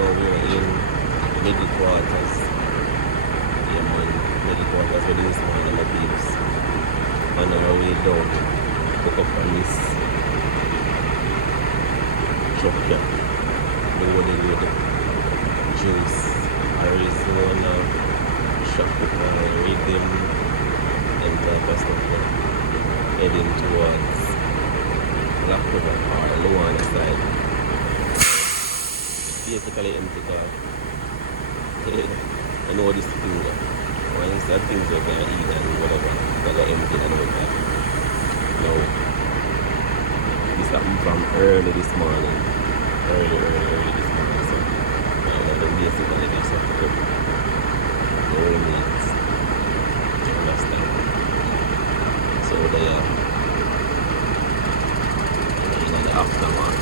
now we're in middle quarters. Yeah, man, middle quarters where this morning, my peeps. On our way down, hook up on this truck here. Loaded with juice, Arizona, tropical rhythm, and type of stuff there. Heading towards Black River or Luana side. Basically empty car. I know this thing. Once that things you can eat and whatever, that are empty and all that. Now, this happened from early this morning. Early this morning. So, then basically just have to go. No meat. You understand? So they are in the aftermath.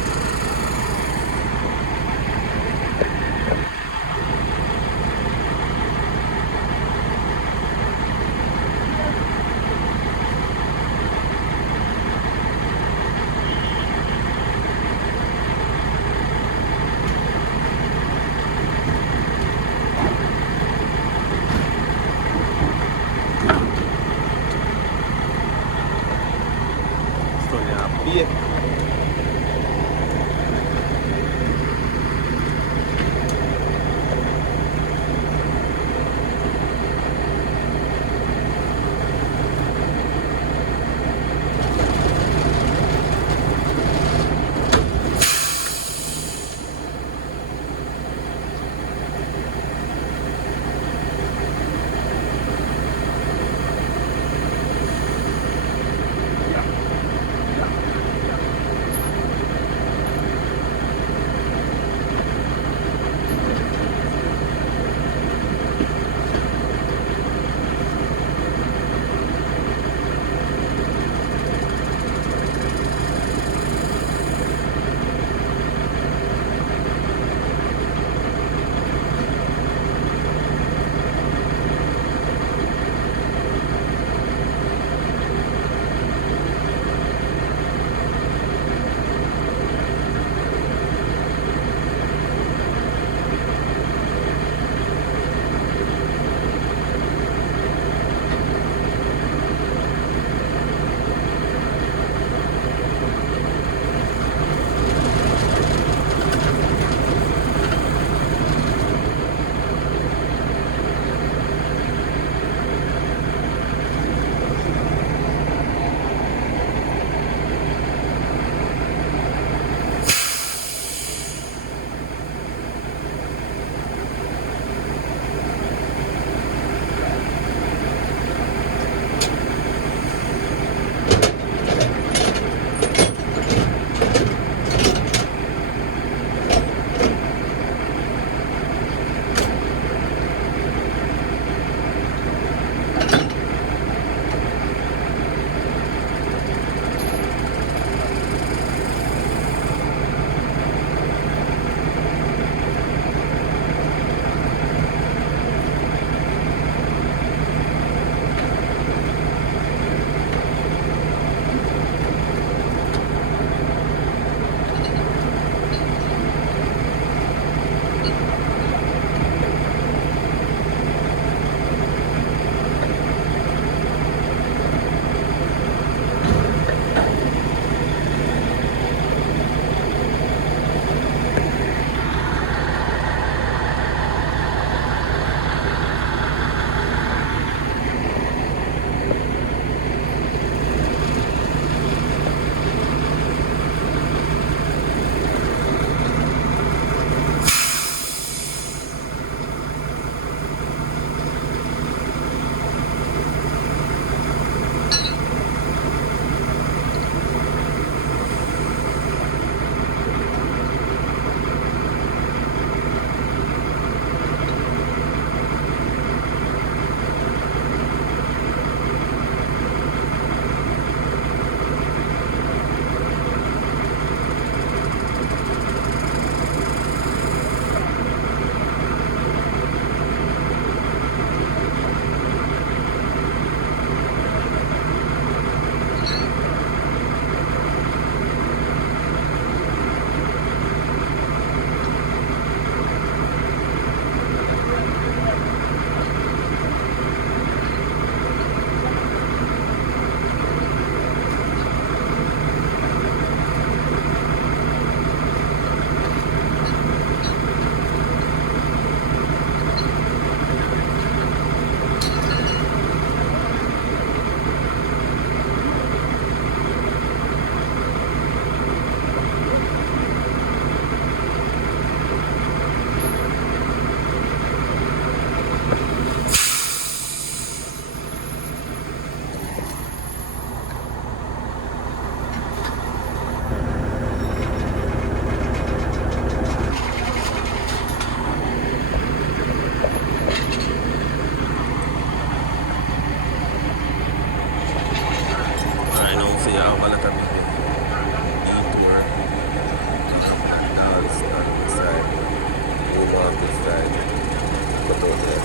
out there.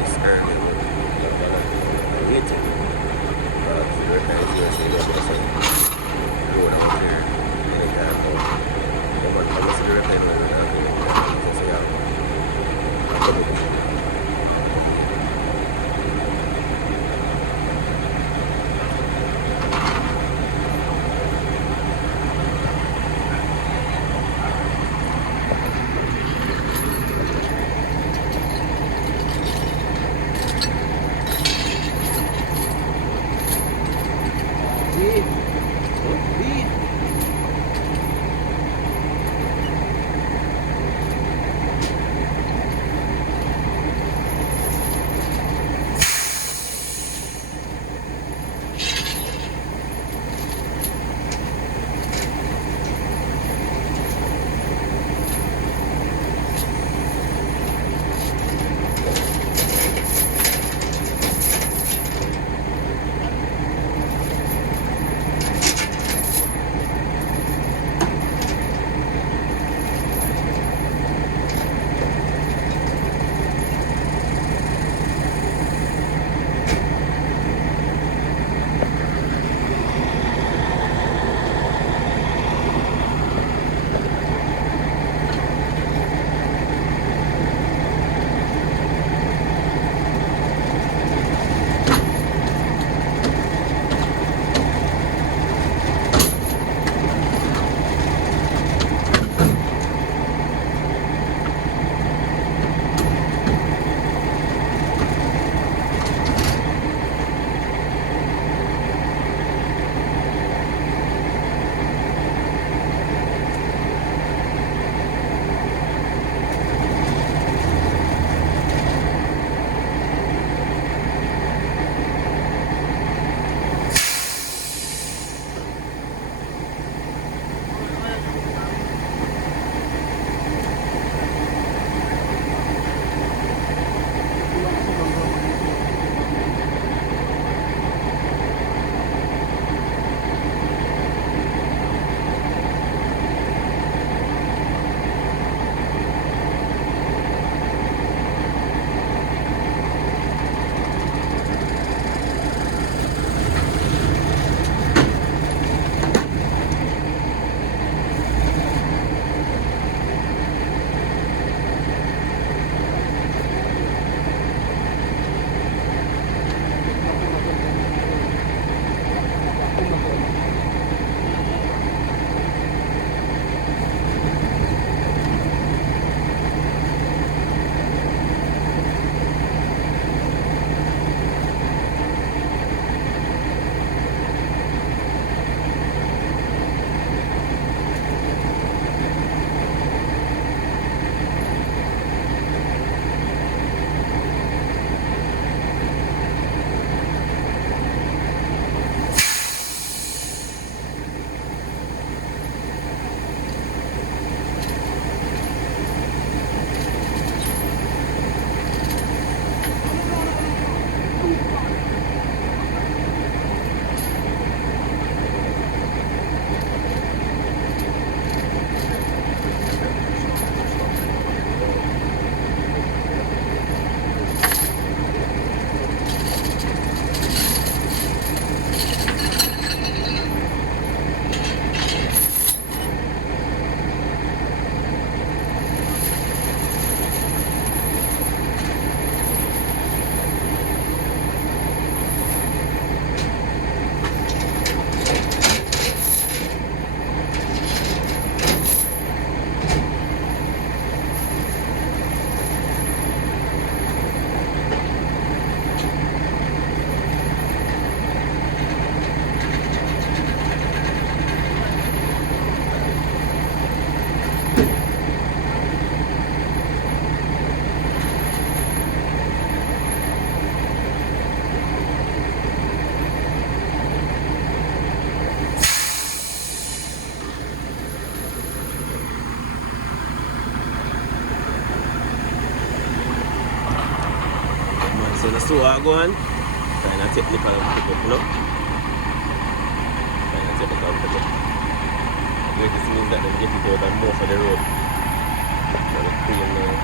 It's early. I'm waiting. The recognize here, so you have to say, road out here. And then you have to, I'm going to see the recognize road and I'm going to say, yeah. So the store I go on, kind of technical pick up, you know? Kind of technical pick up. Like this means that they get it out and more for the road. So the clean now.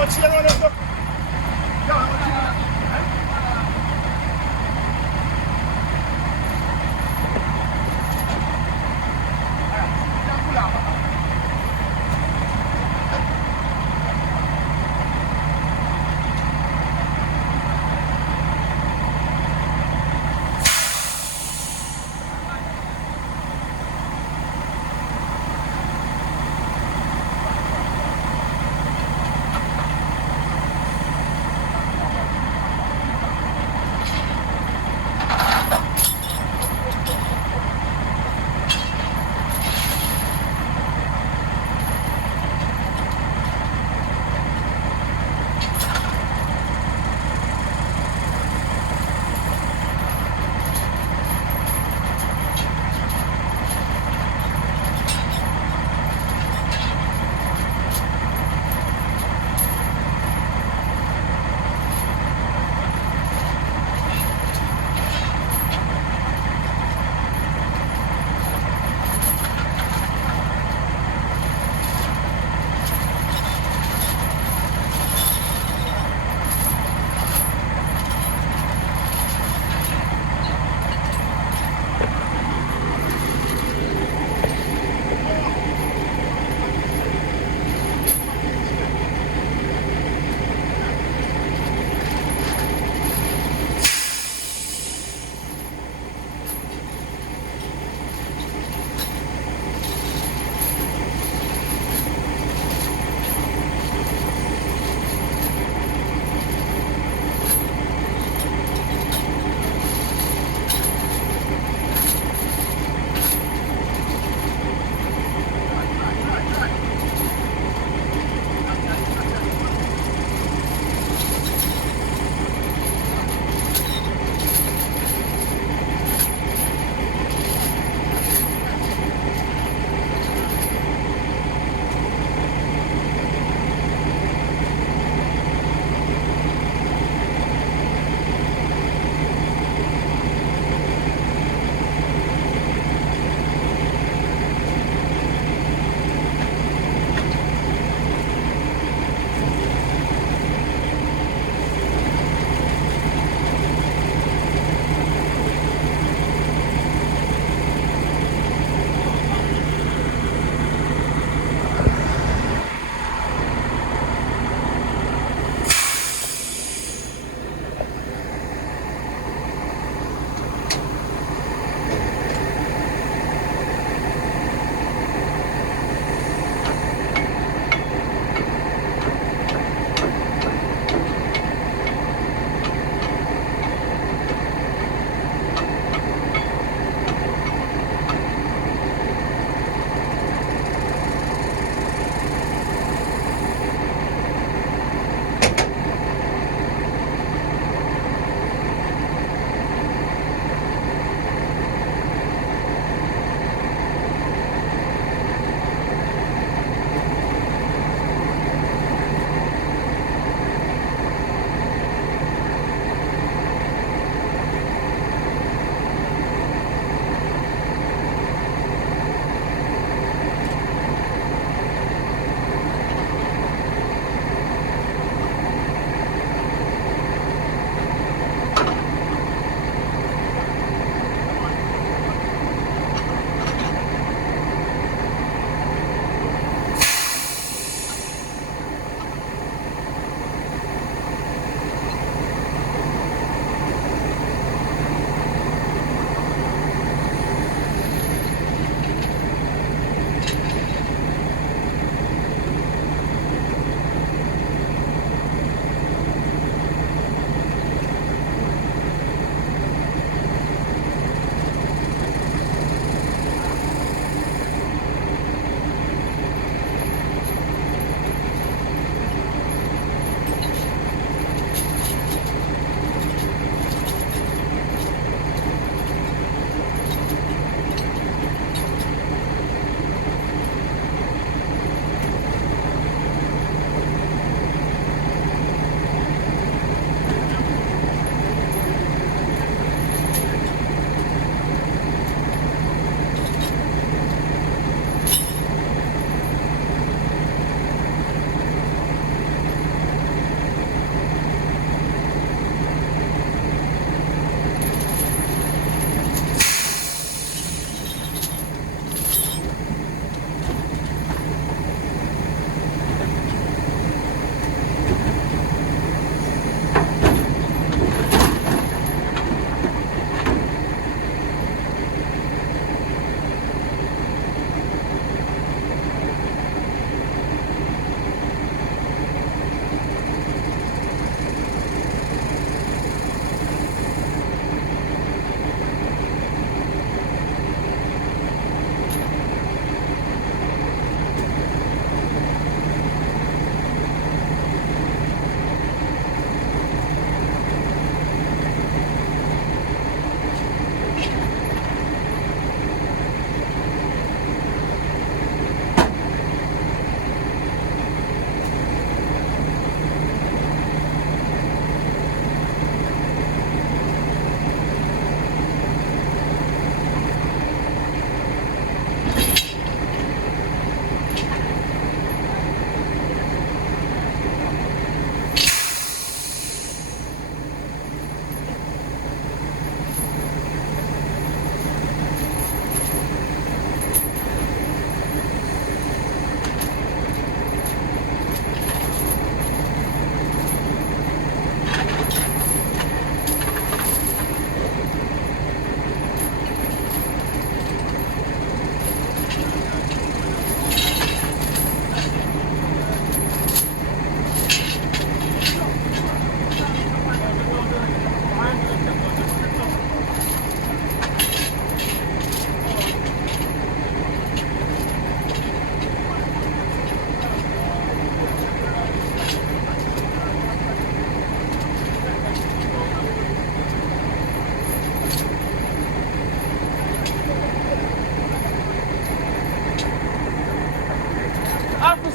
much you want to go?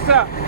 sir.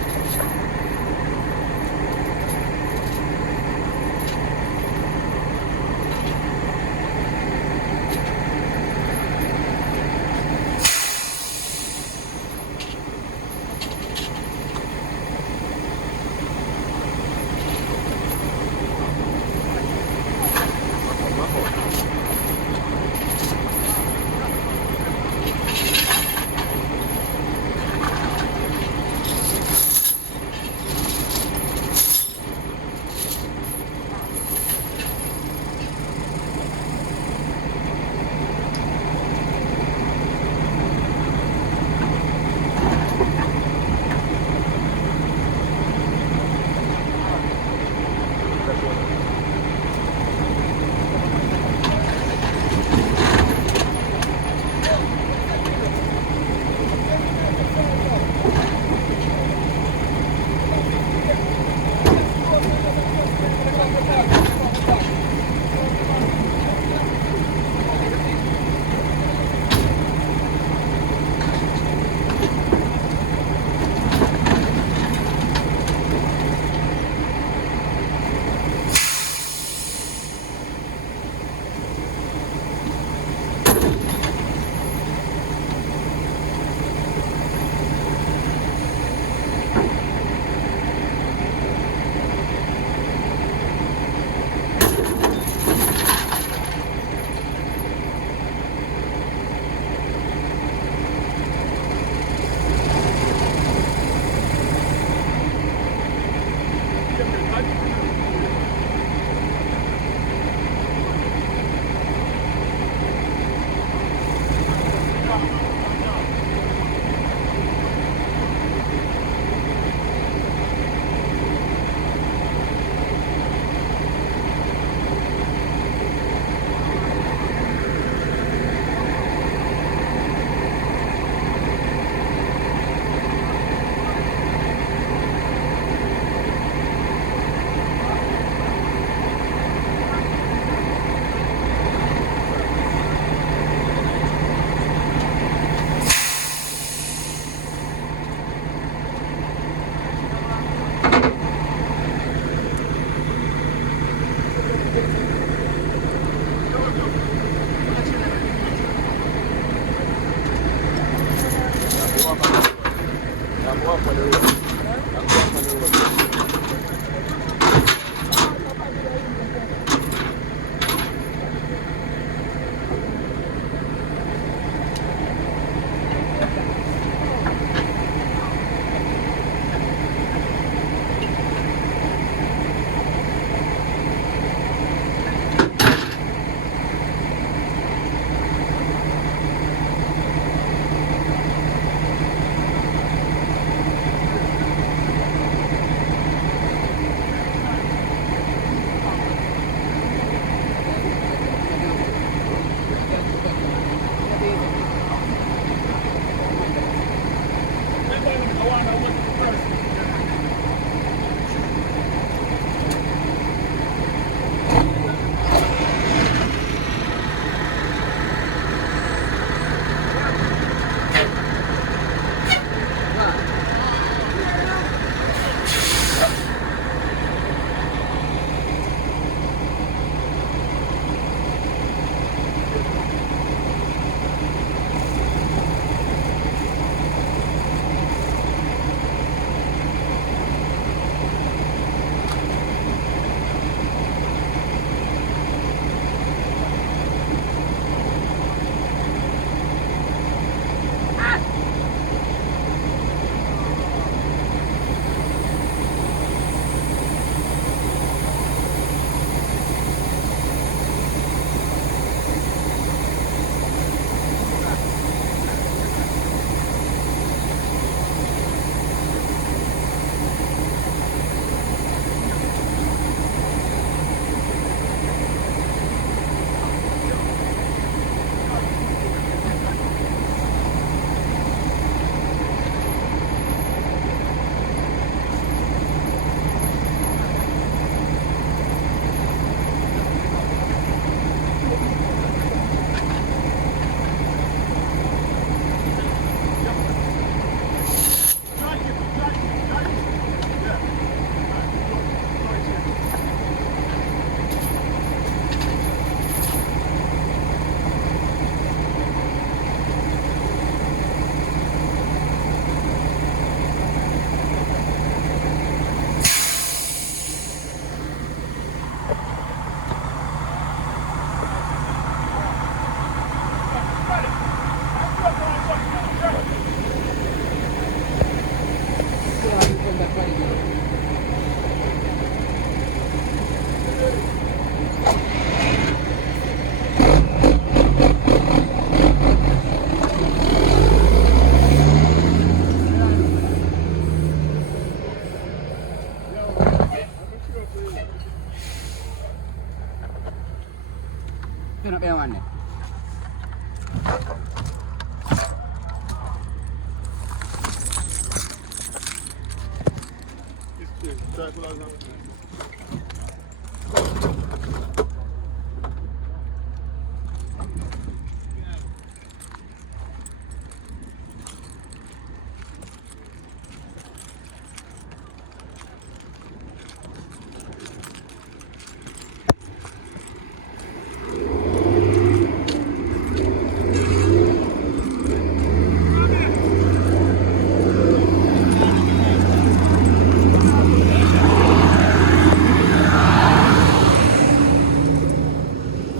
turn up there, man.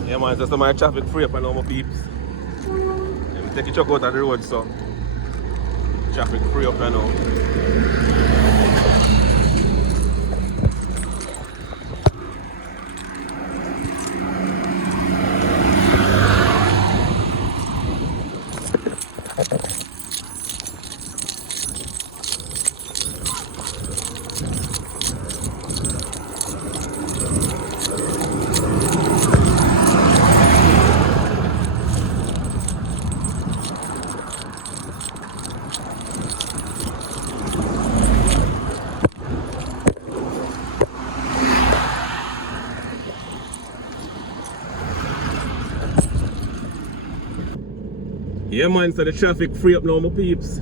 Yeah man, just my traffic free up and all my peeps. I'm taking truck out of the road, so traffic free up and all. Yeah man, so the traffic free up now my peeps.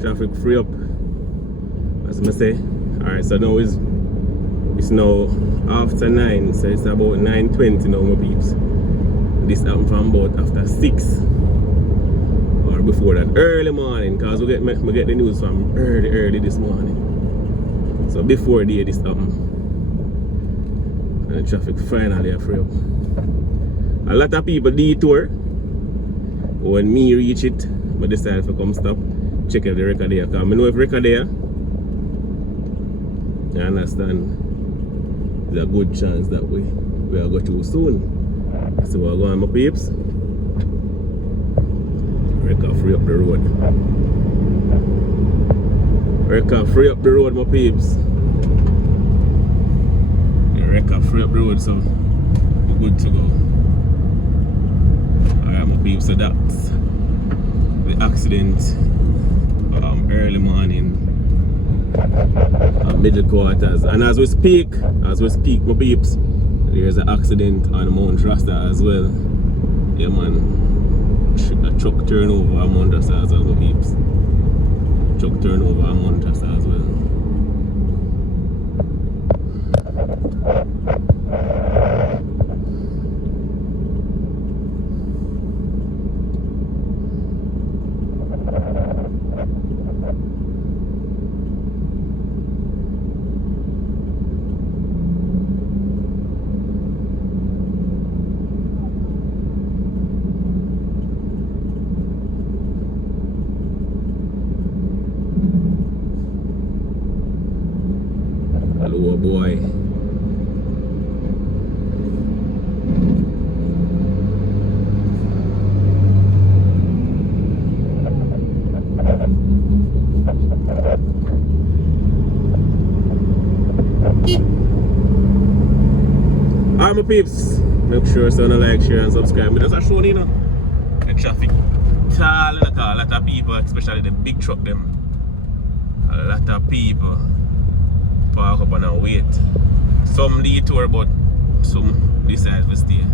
Traffic free up, as I say. Alright, so now it's now after 9, so it's about 9:20 now my peeps. This happened from about after 6 or before that, early morning, because we get the news from early this morning. So before day this happened, and the traffic finally free up. A lot of people detour. When me reach it, I decide to come stop, check if the record there. Because I know if the record there, you understand, there's a good chance that we will go through soon. So we're going, my peeps. Record free up the road. Record free up the road, my peeps. The record free up the road, so we're good to go. Peeps, so that's the accident early morning middle quarters, and as we speak my peeps, there's an accident on Mount Rasta as well. Yeah man, a truck turnover on Mount Rasta as well, my peeps. Truck turnover on Mount Rasta as well. Hello boy. Alright my peeps, make sure to like, share and subscribe. But that's a show, you know. The traffic tall in the car, a lot of people, especially the big truck them. A lot of people park up and wait. Some detour, but some decide to stay.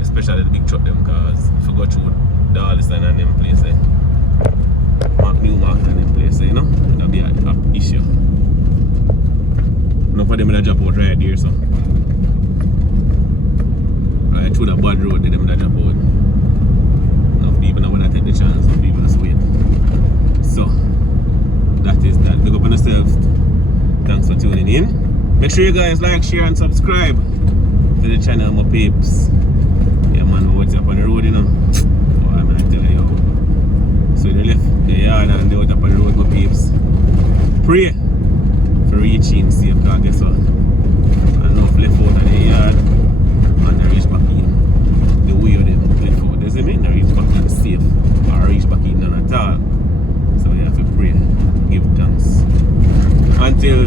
Especially the big truck them, because if you go through Darlington and them places, Newmarket and them places, you know, that'll be an issue. Enough of them in drop out right there, so. Right through the bad road, they them in drop out. Enough people now want to take the chance, some people just wait. So, that is that. Look up on yourself. Thanks for tuning in. Make sure you guys like, share and subscribe to the channel, my peeps. Yeah man, what's up on the road, you know. Oh, I'm gonna tell you. So you left the yard and the out up on the road, my peeps. Pray for reaching safe, because guess what? Enough left out of the yard and they reach back in. The way of them left out, doesn't mean they reach back in safe or reach back in none at all. So you have to pray, give thanks. Until